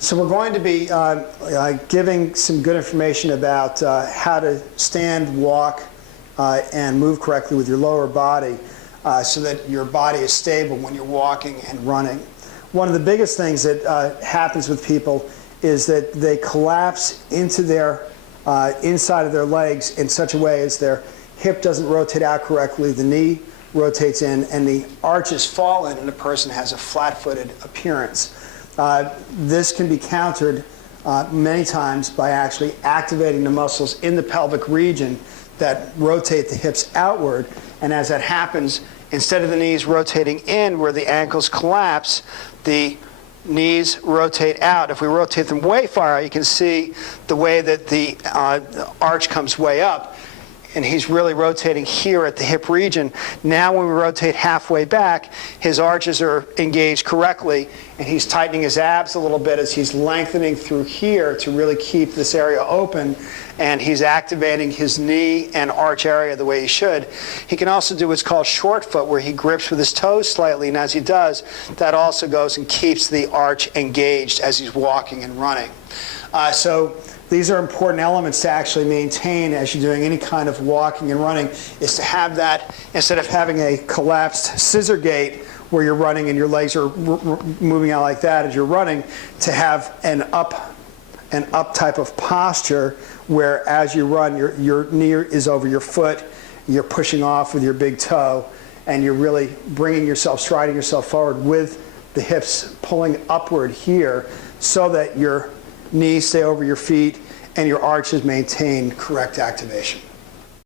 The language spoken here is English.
So we're going to be giving some good information about how to stand, walk, and move correctly with your lower body so that your body is stable when you're walking and running. One of the biggest things that happens with people is that they collapse into their inside of their legs in such a way as their hip doesn't rotate out correctly, the knee rotates in, and the arches fall in, and the person has a flat-footed appearance. This can be countered many times by actually activating the muscles in the pelvic region that rotate the hips outward. And as that happens, instead of the knees rotating in where the ankles collapse, the knees rotate out. If we rotate them way far out, you can see the way that the arch comes way up. And he's really rotating here at the hip region. Now when we rotate halfway back, his arches are engaged correctly, and he's tightening his abs a little bit as he's lengthening through here to really keep this area open, and he's activating his knee and arch area the way he should. He can also do what's called short foot, where he grips with his toes slightly, and as he does, that also goes and keeps the arch engaged as he's walking and running. So these are important elements to actually maintain as you're doing any kind of walking and running, is to have that, instead of having a collapsed scissor gait where you're running and your legs are moving out like that as you're running, to have an up type of posture where as you run, your knee is over your foot, you're pushing off with your big toe, and you're really bringing yourself, striding yourself forward with the hips pulling upward here so that your knees stay over your feet and your arches maintain correct activation.